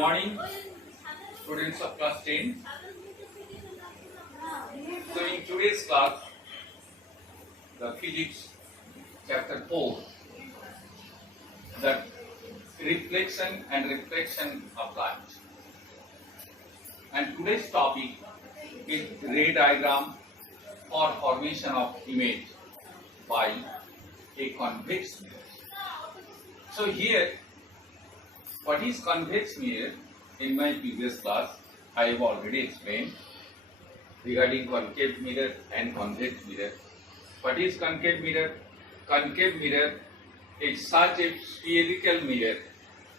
morning, students of class 10. So in today's class, the physics chapter 4, the reflection and reflection of light. And today's topic is ray diagram or formation of image by a convex mirror. So here, what is convex mirror? In my previous class, I have already explained regarding concave mirror and convex mirror. What is concave mirror? Concave mirror is such a spherical mirror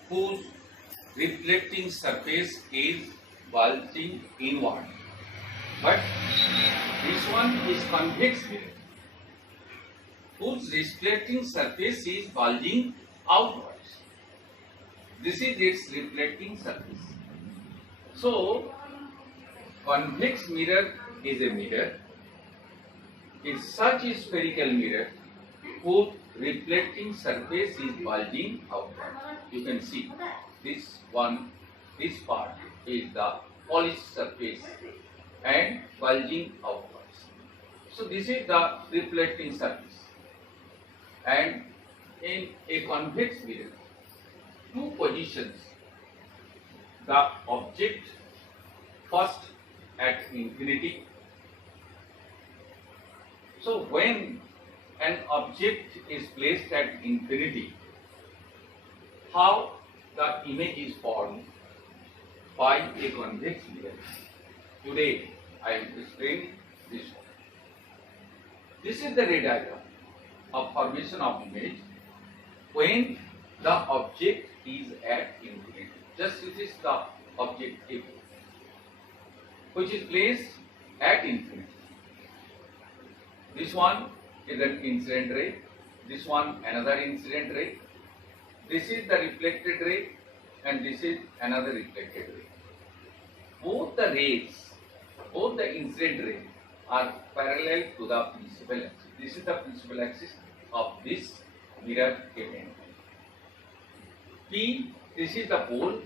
whose reflecting surface is bulging inward. But this one is convex mirror whose reflecting surface is bulging outwards. This is its reflecting surface. So, convex mirror is a mirror. It's such a spherical mirror whose reflecting surface is bulging outward. You can see this part is the polished surface and bulging outwards. So, this is the reflecting surface. And in a convex mirror, two positions, the object first at infinity. So when an object is placed at infinity, how the image is formed by a convex mirror. Today I am explaining this one. This is the ray diagram of formation of image when the object is at infinity. Just this is the object A, which is placed at infinity. This one is an incident ray, this one another incident ray, this is the reflected ray, and this is another reflected ray. Both the rays, both the incident ray are parallel to the principal axis. This is the principal axis of this mirror event. P, this is the pole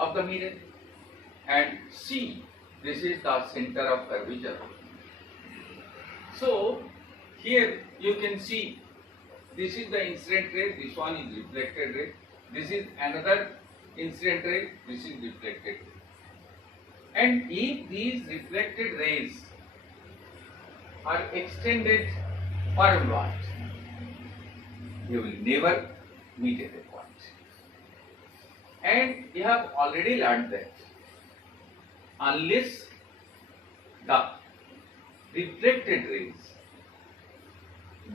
of the mirror, and C, this is the center of curvature. So here you can see this is the incident ray, this one is reflected ray, this is another incident ray, this is reflected ray. And if these reflected rays are extended forward, you will never meet at a point. And you have already learned that unless the reflected rays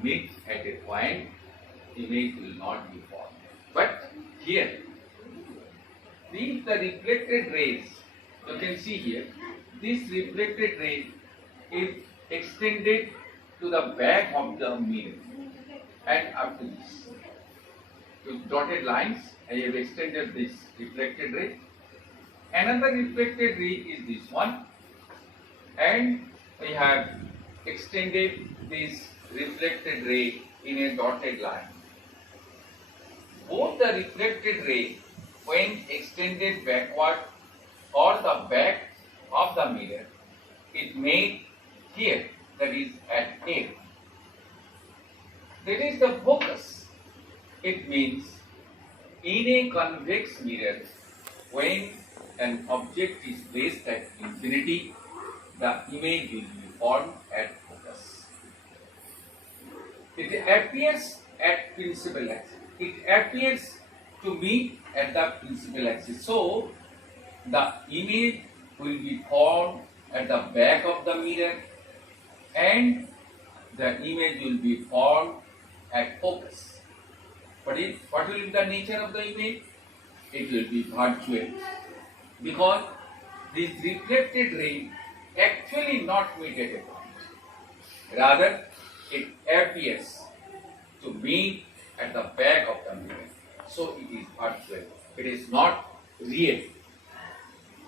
meet at a point, image will not be formed. But here, if the reflected rays, you can see here, this reflected ray is extended to the back of the mirror and up to this. With dotted lines, I have extended this reflected ray. Another reflected ray is this one, and we have extended this reflected ray in a dotted line. Both the reflected ray, when extended backward or the back of the mirror, it made here, that is at A. That is the focus. It means in a convex mirror, when an object is placed at infinity, the image will be formed at focus. It appears at principal axis. It appears to meet at the principal axis. So, the image will be formed at the back of the mirror and the image will be formed at focus. What will be the nature of the image? It will be virtual, because this reflected ray actually not meet at a point. Rather, it appears to meet at the back of the mirror. So it is virtual. It is not real.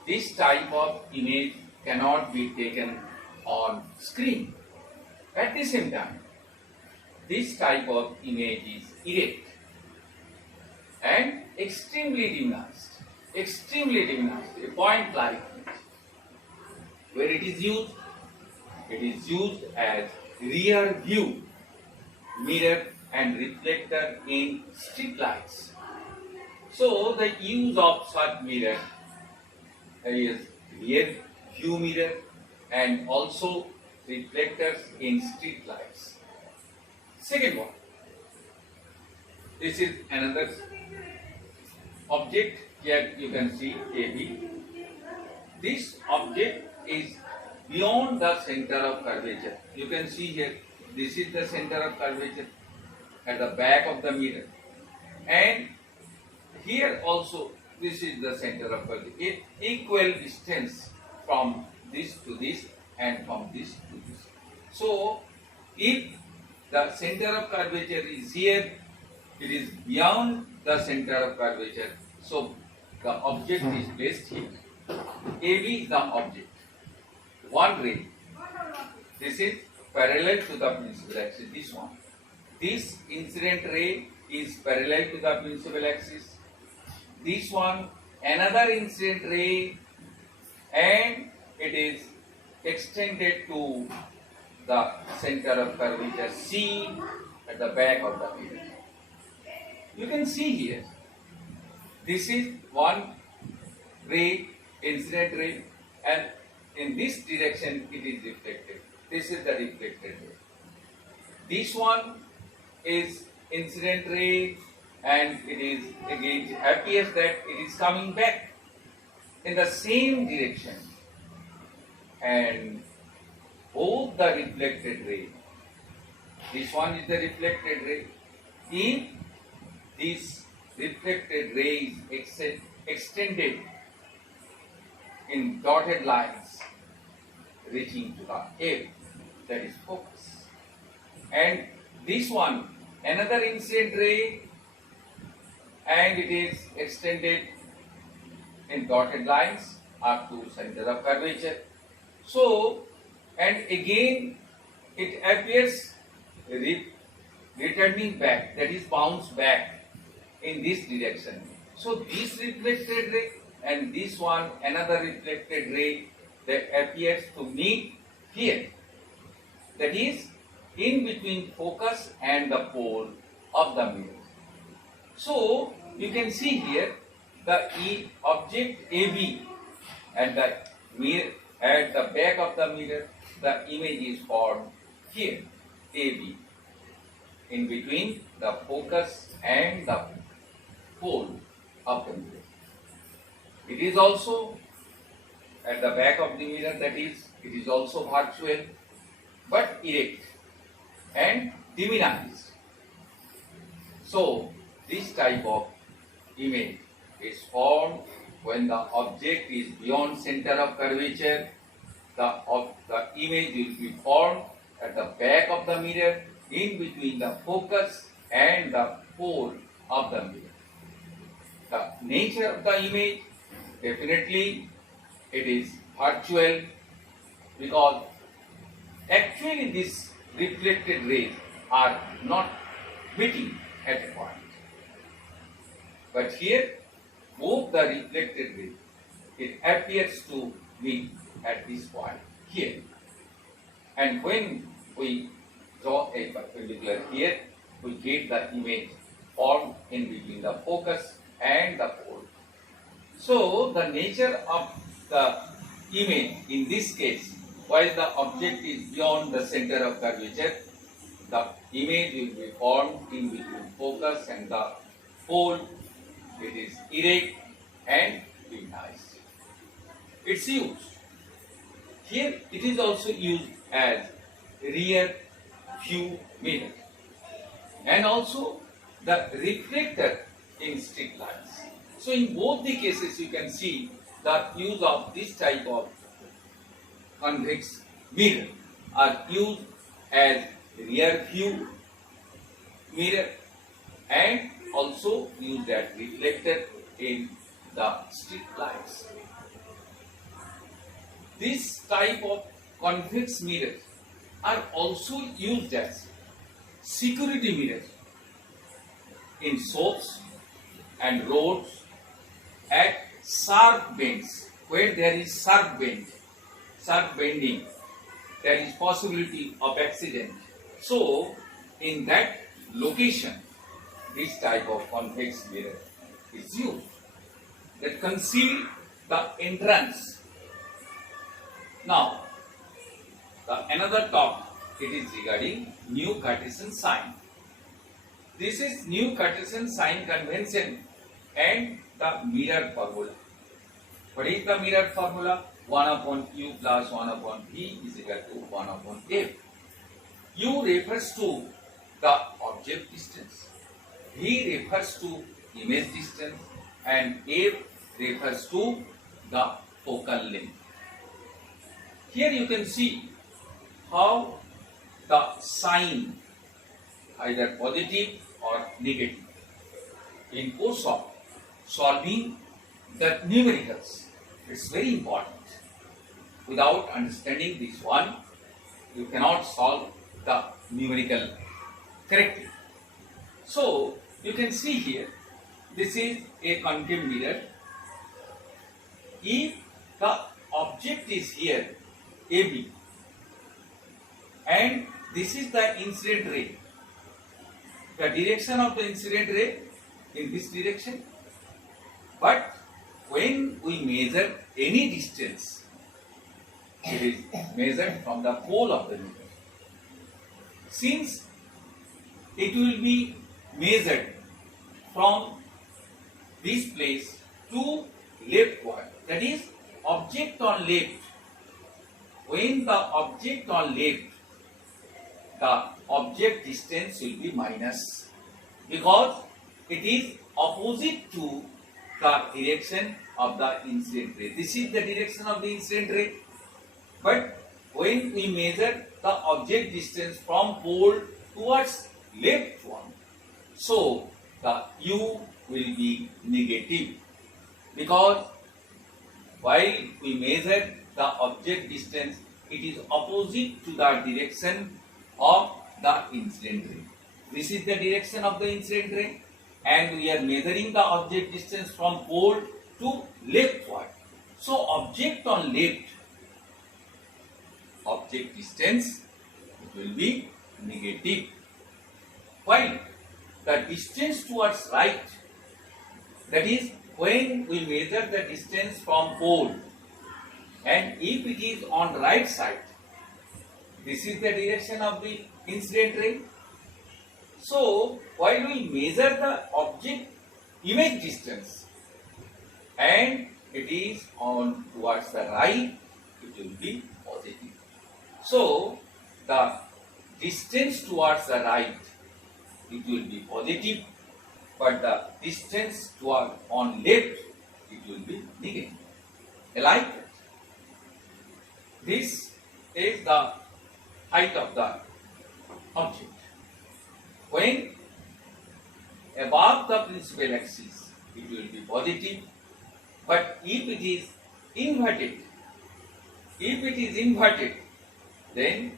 This type of image cannot be taken on screen. At the same time, this type of image is erect and extremely luminosed. extremely diminishing, a point like where it is used as rear view mirror and reflector in street lights. So the use of such mirror is rear view mirror and also reflectors in street lights. Second one, this is another object. Here you can see AB. This object is beyond the center of curvature. You can see here, this is the center of curvature at the back of the mirror, and here also this is the center of curvature. Equal distance from this to this and from this to this. So if the center of curvature is here, it is beyond the center of curvature. So the object is placed here. AB is the object. One ray. This is parallel to the principal axis. This one. This incident ray is parallel to the principal axis. This one, another incident ray, and it is extended to the center of curvature C at the back of the mirror. You can see here, this is one ray, incident ray, and in this direction it is reflected. This is the reflected ray. This one is incident ray, and it appears that it is coming back in the same direction, and both the reflected ray, this one is the reflected ray. If this reflected ray is extended in dotted lines reaching to the F, that is focus, and this one another incident ray, and it is extended in dotted lines up to center of curvature. So, and again it appears returning back, that is bounce back in this direction. So this reflected ray and this one another reflected ray that appears to meet here, that is in between focus and the pole of the mirror. So you can see here the object AB at the mirror, at the back of the mirror, the image is formed here, AB, in between the focus and the pole of the mirror. It is also at the back of the mirror, that is, it is also virtual but erect and diminished. So this type of image is formed when the object is beyond center of curvature. The image will be formed at the back of the mirror in between the focus and the pole of the mirror. The nature of the image, definitely it is virtual, because actually these reflected rays are not meeting at a point. But here, both the reflected rays, it appears to meet at this point here. And when we draw a perpendicular here, we get the image formed in between the focus and the pole. So the nature of the image in this case, while the object is beyond the center of curvature, the image will be formed in between focus and the pole. It is erect and diminished. Its use. Here it is also used as rear view mirror and also the reflector in street lights. So in both the cases you can see the use of this type of convex mirror are used as rear view mirror and also used as reflector in the street lights. This type of convex mirrors are also used as security mirrors in shops and roads, at sharp bends, where there is sharp bending, there is possibility of accident. So, in that location, this type of convex mirror is used that conceal the entrance. Now, another talk, it is regarding new Cartesian sign. This is new Cartesian sign convention and the mirror formula. What is the mirror formula? 1 upon u plus 1 upon v is equal to 1 upon f. U refers to the object distance, v refers to image distance, and f refers to the focal length. Here you can see how the sign, either positive or negative, in course of solving the numericals. It's very important. Without understanding this one, you cannot solve the numerical correctly. So, you can see here, this is a concave mirror. If the object is here, AB, and this is the incident ray, the direction of the incident ray in this direction, but when we measure any distance, it is measured from the pole of the mirror. Since it will be measured from this place to leftward, that is object on left. When the object on left, the object distance will be minus, because it is opposite to the direction of the incident ray. This is the direction of the incident ray. But when we measure the object distance from pole towards left one, so the u will be negative, because while we measure the object distance, it is opposite to the direction of the incident ray. This is the direction of the incident ray, and we are measuring the object distance from pole to leftward. So object on left, object distance, it will be negative, while the distance towards right, that is when we measure the distance from pole, and if it is on right side, this is the direction of the incident ray. So while we measure the object image distance and it is on towards the right, it will be positive. So the distance towards the right, it will be positive, but the distance toward on left, it will be negative. Like that. This is the height of the object. When above the principal axis, it will be positive, but if it is inverted, then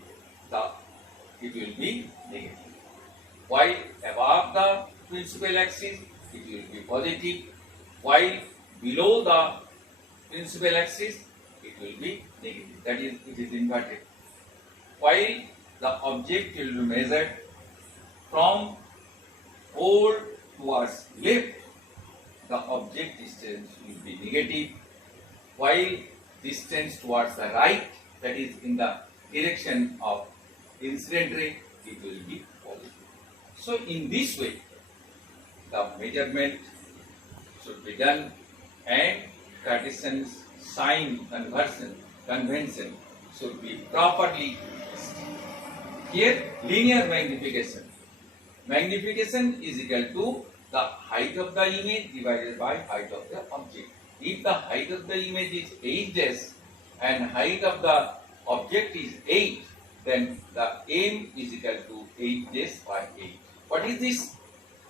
it will be negative. While above the principal axis, it will be positive, while below the principal axis, it will be negative. That is, it is inverted. While the object will be measured from pole towards left, the object distance will be negative, while distance towards the right, that is in the direction of incident ray, it will be positive. So in this way, the measurement should be done and Cartesian sign convention should be properly used. Here, linear magnification. Magnification is equal to the height of the image divided by height of the object. If the height of the image is 8 dash and height of the object is 8, then the m is equal to 8 dash by 8. What is this?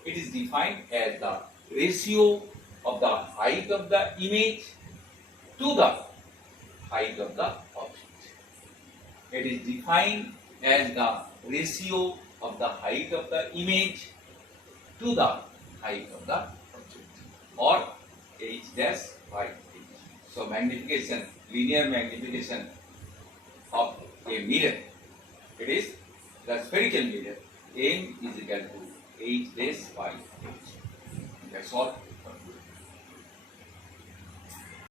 It is defined as the ratio of the height of the image to the height of the object. It is defined as the ratio of the height of the image to the height of the object, or h dash by h. So magnification, linear magnification of a mirror, it is the spherical mirror, m is equal to h dash by h. That's all.